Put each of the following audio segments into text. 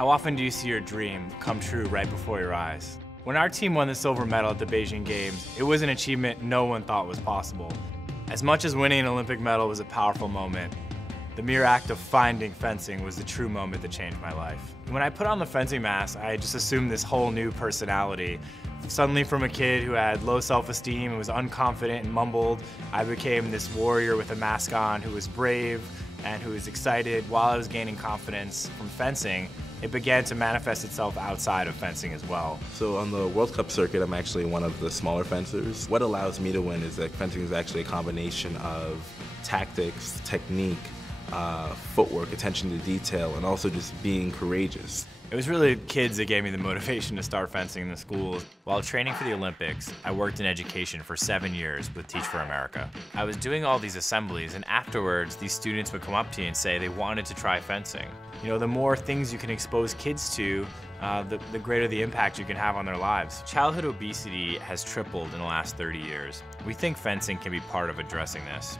How often do you see your dream come true right before your eyes? When our team won the silver medal at the Beijing Games, it was an achievement no one thought was possible. As much as winning an Olympic medal was a powerful moment, the mere act of finding fencing was the true moment that changed my life. When I put on the fencing mask, I just assumed this whole new personality. Suddenly, from a kid who had low self-esteem and was unconfident and mumbled, I became this warrior with a mask on who was brave and who was excited. While I was gaining confidence from fencing, it began to manifest itself outside of fencing as well. So on the World Cup circuit, I'm actually one of the smaller fencers. What allows me to win is that fencing is actually a combination of tactics, technique, footwork, attention to detail, and also just being courageous. It was really kids that gave me the motivation to start fencing in the schools. While training for the Olympics, I worked in education for 7 years with Teach for America. I was doing all these assemblies, and afterwards, these students would come up to you and say they wanted to try fencing. You know, the more things you can expose kids to, the greater the impact you can have on their lives. Childhood obesity has tripled in the last 30 years. We think fencing can be part of addressing this.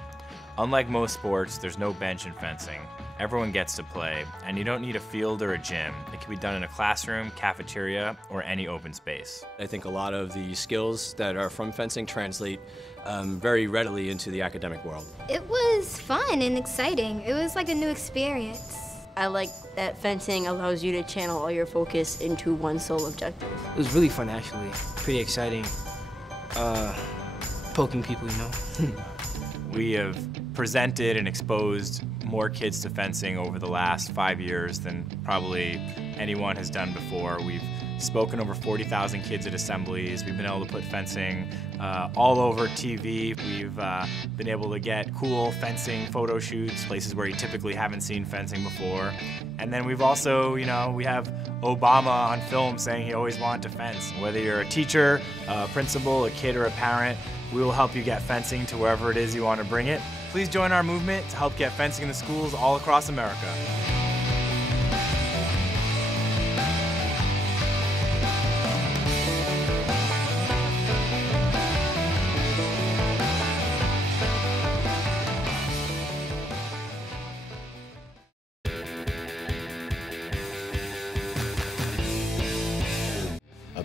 Unlike most sports, there's no bench in fencing. Everyone gets to play, and you don't need a field or a gym. It can be done in a classroom, cafeteria, or any open space. I think a lot of the skills that are from fencing translate very readily into the academic world. It was fun and exciting. It was like a new experience. I like that fencing allows you to channel all your focus into one sole objective. It was really fun, actually. Pretty exciting. Poking people, you know. We have presented and exposed more kids to fencing over the last 5 years than probably anyone has done before. We've spoken over 40,000 kids at assemblies. We've been able to put fencing all over TV. We've been able to get cool fencing photo shoots, places where you typically haven't seen fencing before. And then we've also, you know, we have Obama on film saying he always wanted to fence. Whether you're a teacher, a principal, a kid, or a parent, we will help you get fencing to wherever it is you want to bring it. Please join our movement to help get fencing in the schools all across America.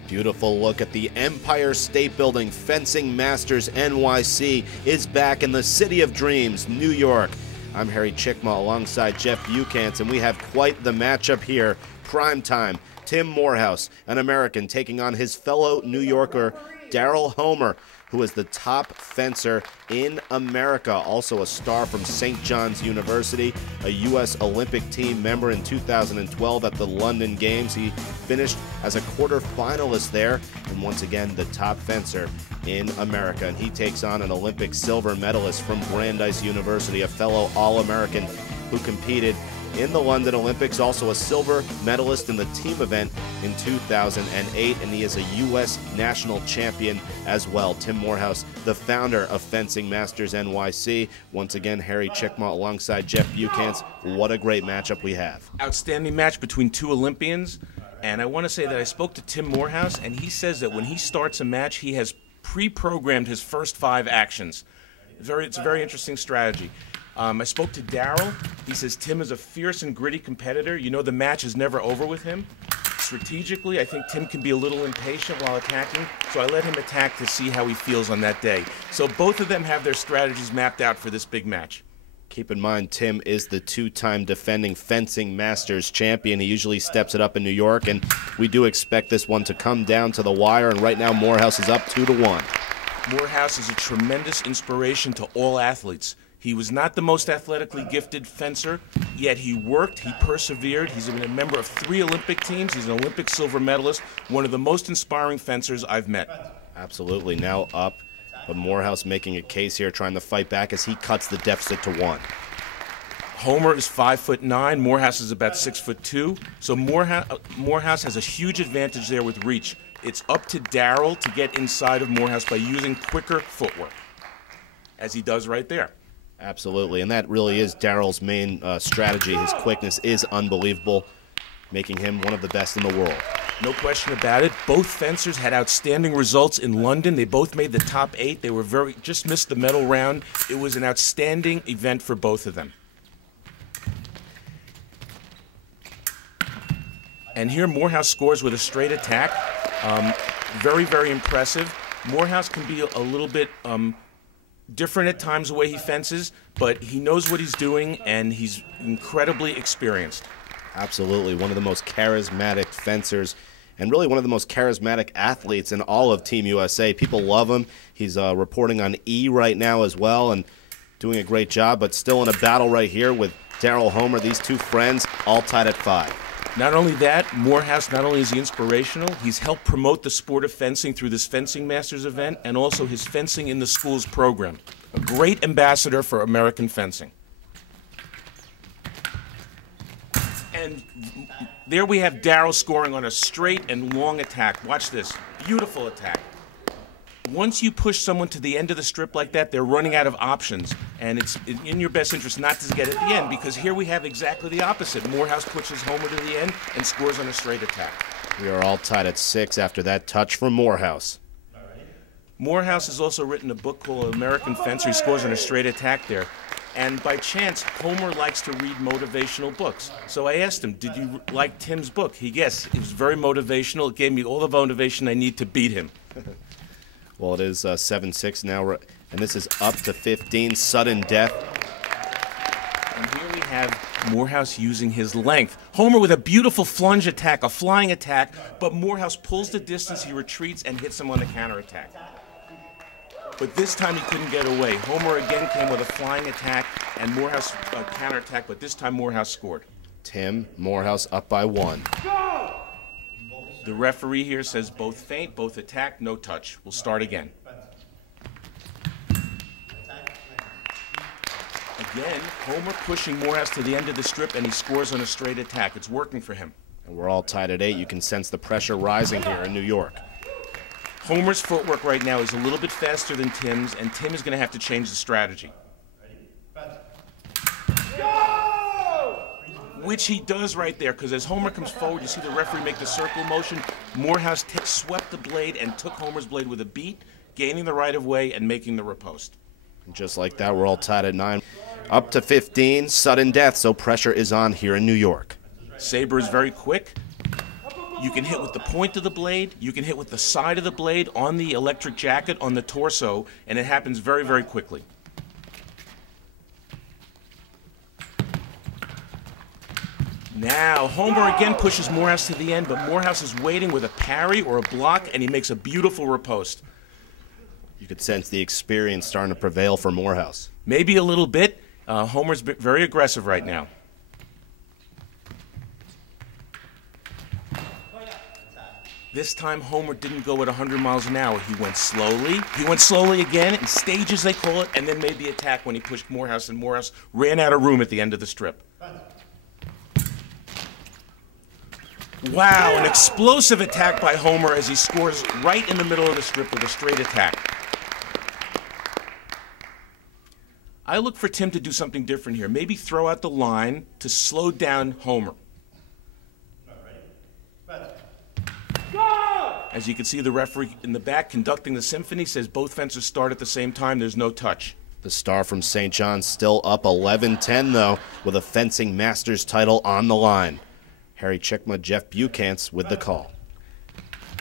Beautiful look at the Empire State Building. Fencing Masters NYC is back in the City of Dreams, New York. I'm Harry Chickma alongside Jeff Buchans, and we have quite the matchup here. Prime time, Tim Morehouse, an American, taking on his fellow New Yorker, Daryl Homer, who is the top fencer in America, also a star from St. John's University, a U.S. Olympic team member in 2012 at the London Games. He finished as a quarterfinalist there, and once again, the top fencer in America. And he takes on an Olympic silver medalist from Brandeis University, a fellow All-American who competed in the London Olympics, also a silver medalist in the team event in 2008, and he is a U.S. national champion as well. Tim Morehouse, the founder of Fencing Masters NYC. Once again, Harry Chickma alongside Jeff Buchans. What a great matchup we have. Outstanding match between two Olympians, and I want to say that I spoke to Tim Morehouse, and he says that when he starts a match, he has pre-programmed his first 5 actions. It's a very interesting strategy. I spoke to Daryl. He says Tim is a fierce and gritty competitor. You know, the match is never over with him. Strategically, I think Tim can be a little impatient while attacking, so I let him attack to see how he feels on that day. So both of them have their strategies mapped out for this big match. Keep in mind, Tim is the 2-time defending Fencing Masters champion. He usually steps it up in New York, and we do expect this one to come down to the wire, and right now Morehouse is up 2-1. Morehouse is a tremendous inspiration to all athletes. He was not the most athletically gifted fencer, yet he worked, he persevered. He's been a member of 3 Olympic teams. He's an Olympic silver medalist, one of the most inspiring fencers I've met. Absolutely, now up, but Morehouse making a case here, trying to fight back as he cuts the deficit to 1. Homer is 5'9", Morehouse is about 6'2", so Morehouse has a huge advantage there with reach. It's up to Daryl to get inside of Morehouse by using quicker footwork, as he does right there. Absolutely, and that really is Daryl's main strategy. His quickness is unbelievable, making him one of the best in the world. No question about it. Both fencers had outstanding results in London. They both made the top 8. They were just missed the medal round. It was an outstanding event for both of them. And here Morehouse scores with a straight attack. Very, very impressive. Morehouse can be a little bit different at times the way he fences, but he knows what he's doing, and he's incredibly experienced. Absolutely, one of the most charismatic fencers and really one of the most charismatic athletes in all of Team USA. People love him. He's reporting on E right now as well and doing a great job, but still in a battle right here with Daryl Homer. These two friends all tied at 5. Not only that, Morehouse, not only is he inspirational, he's helped promote the sport of fencing through this Fencing Masters event and also his Fencing in the Schools program. A great ambassador for American fencing. And there we have Daryl scoring on a straight and long attack. Watch this. Beautiful attack. Once you push someone to the end of the strip like that, they're running out of options. And it's in your best interest not to get at the end, because here we have exactly the opposite. Morehouse pushes Homer to the end and scores on a straight attack. We are all tied at 6 after that touch from Morehouse. Morehouse has also written a book called American Fencer. He scores on a straight attack there. And by chance, Homer likes to read motivational books. So I asked him, did you like Tim's book? Yes, it was very motivational. It gave me all the motivation I need to beat him. Well, it is 7-6 now, and this is up to 15, sudden death. And here we have Morehouse using his length. Homer with a beautiful flunge attack, a flying attack, but Morehouse pulls the distance, he retreats, and hits him on the counterattack. But this time he couldn't get away. Homer again came with a flying attack, and Morehouse counterattack, but this time Morehouse scored. Tim, Morehouse up by 1. The referee here says both feint, both attack, no touch. We'll start again. Again, Homer pushing Morehouse to the end of the strip, and he scores on a straight attack. It's working for him. And we're all tied at 8. You can sense the pressure rising here in New York. Homer's footwork right now is a little bit faster than Tim's, and Tim is going to have to change the strategy. Which he does right there, because as Homer comes forward, you see the referee make the circle motion. Morehouse swept the blade and took Homer's blade with a beat, gaining the right of way and making the riposte. And just like that, we're all tied at 9. Up to 15, sudden death, so pressure is on here in New York. Saber is very quick. You can hit with the point of the blade, you can hit with the side of the blade, on the electric jacket, on the torso, and it happens very, very quickly. Now, Homer again pushes Morehouse to the end, but Morehouse is waiting with a parry or a block, and he makes a beautiful riposte. You could sense the experience starting to prevail for Morehouse. Maybe a little bit. Homer's very aggressive right now. This time, Homer didn't go at 100 miles an hour. He went slowly. He went slowly again, in stages they call it, and then made the attack when he pushed Morehouse, and Morehouse ran out of room at the end of the strip. Wow, an explosive attack by Homer as he scores right in the middle of the strip with a straight attack. I look for Tim to do something different here. Maybe throw out the line to slow down Homer. As you can see, the referee in the back conducting the symphony says both fencers start at the same time. There's no touch. The star from St. John's still up 11-10, though, with a Fencing Masters title on the line. Harry Chickma, Jeff Buchantz with the call.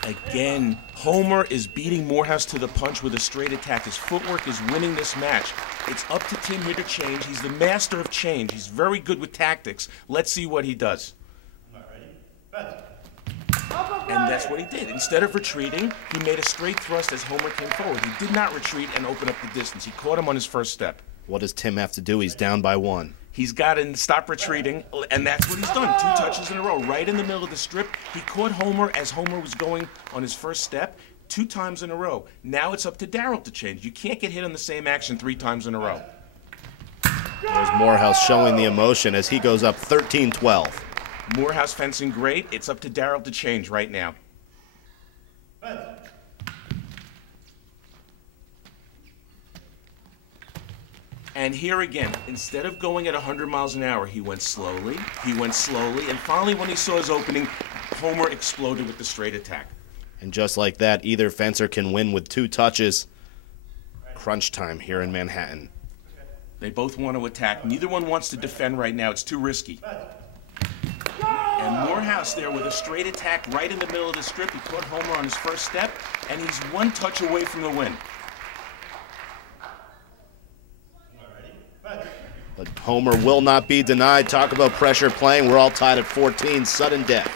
Again, Homer is beating Morehouse to the punch with a straight attack. His footwork is winning this match. It's up to Tim here to change. He's the master of change. He's very good with tactics. Let's see what he does. And that's what he did. Instead of retreating, he made a straight thrust as Homer came forward. He did not retreat and open up the distance. He caught him on his first step. What does Tim have to do? He's down by 1. He's got to stop retreating, and that's what he's done. 2 touches in a row. Right in the middle of the strip, he caught Homer as Homer was going on his first step 2 times in a row. Now it's up to Daryl to change. You can't get hit on the same action 3 times in a row. There's Morehouse showing the emotion as he goes up 13-12. Morehouse fencing great. It's up to Daryl to change right now. And here again, instead of going at 100 miles an hour, he went slowly, and finally when he saw his opening, Homer exploded with the straight attack. And just like that, either fencer can win with 2 touches. Crunch time here in Manhattan. They both want to attack. Neither one wants to defend right now. It's too risky. And Morehouse there with a straight attack right in the middle of the strip. He caught Homer on his first step, and he's one touch away from the win. But Homer will not be denied. Talk about pressure playing. We're all tied at 14. Sudden death.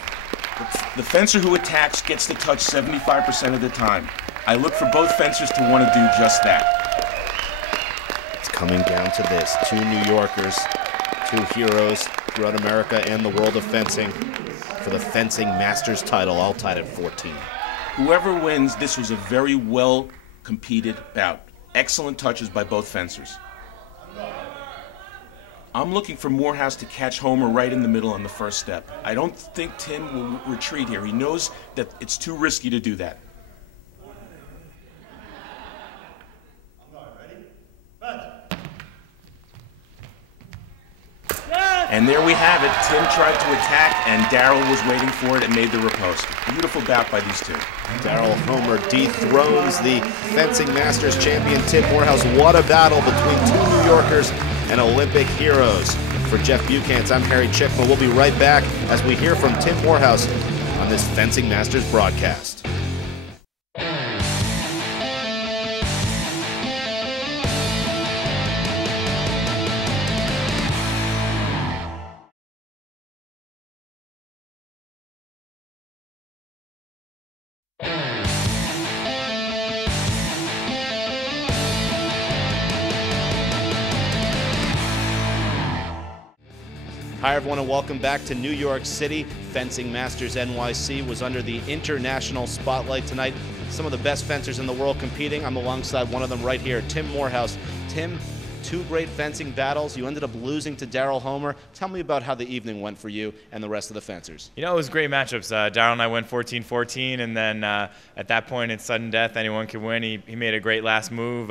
The fencer who attacks gets the touch 75% of the time. I look for both fencers to want to do just that. It's coming down to this. Two New Yorkers, two heroes throughout America and the world of fencing for the Fencing Masters title, all tied at 14. Whoever wins, this was a very well competed bout. Excellent touches by both fencers. I'm looking for Morehouse to catch Homer right in the middle on the first step. I don't think Tim will retreat here. He knows that it's too risky to do that. And there we have it. Tim tried to attack, and Darryl was waiting for it and made the riposte. Beautiful bout by these two. Darryl Homer dethrones the Fencing Masters champion Tim Morehouse. What a battle between two New Yorkers and Olympic heroes. For Jeff Buchans, I'm Harry Chickma. We'll be right back as we hear from Tim Morehouse on this Fencing Masters broadcast. Hi everyone and welcome back to New York City. Fencing Masters NYC was under the international spotlight tonight. Some of the best fencers in the world competing. I'm alongside one of them right here, Tim Morehouse. Tim, two great fencing battles. You ended up losing to Darryl Homer. Tell me about how the evening went for you and the rest of the fencers. You know, it was great matchups. Darryl and I went 14-14, and then at that point, it's sudden death. Anyone can win. He made a great last move.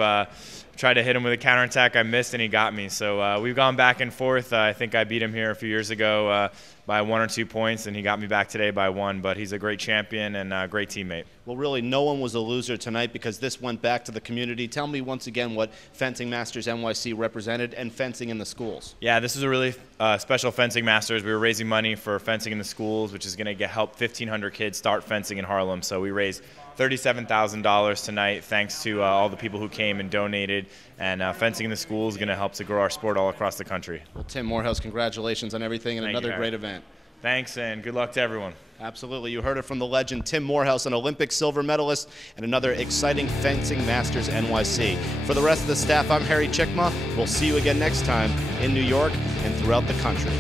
Tried to hit him with a counterattack. I missed, and he got me. So we've gone back and forth. I think I beat him here a few years ago by 1 or 2 points, and he got me back today by 1. But he's a great champion and a great teammate. Well, really, no one was a loser tonight because this went back to the community. Tell me once again what Fencing Masters NYC represented and fencing in the schools. Yeah, this is a really special Fencing Masters. We were raising money for fencing in the schools, which is going to help 1,500 kids start fencing in Harlem. So we raised $37,000 tonight thanks to all the people who came and donated. And fencing in the schools is going to help to grow our sport all across the country. Well, Tim Morehouse, congratulations on everything and another great event. Thanks, and good luck to everyone. Absolutely. You heard it from the legend, Tim Morehouse, an Olympic silver medalist, and another exciting Fencing Masters NYC. For the rest of the staff, I'm Harry Chickma. We'll see you again next time in New York and throughout the country.